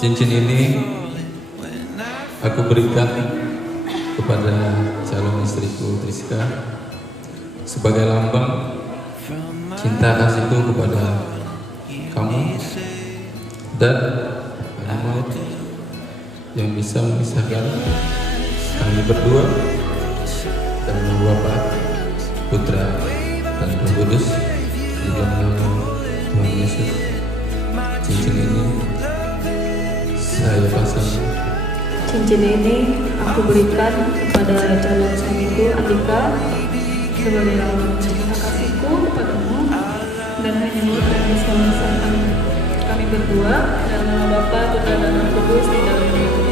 Cincin ini aku berikan kepada calon istriku Triska sebagai lambang cinta kasihku kepada kamu dan maut yang bisa memisahkan kami berdua dan nama Bapa, Putra, dan Roh Kudus di dalam nama Tuhan Yesus. Cincin ini saya pasang. Cincin ini aku berikan kepada calon suamiku Andika sebagai lambang cinta kasihku kepadamu dan hanya maut yang bisa memisahkan kami berdua dan nama Bapa, Putra, dan Roh Kudus di dalam nama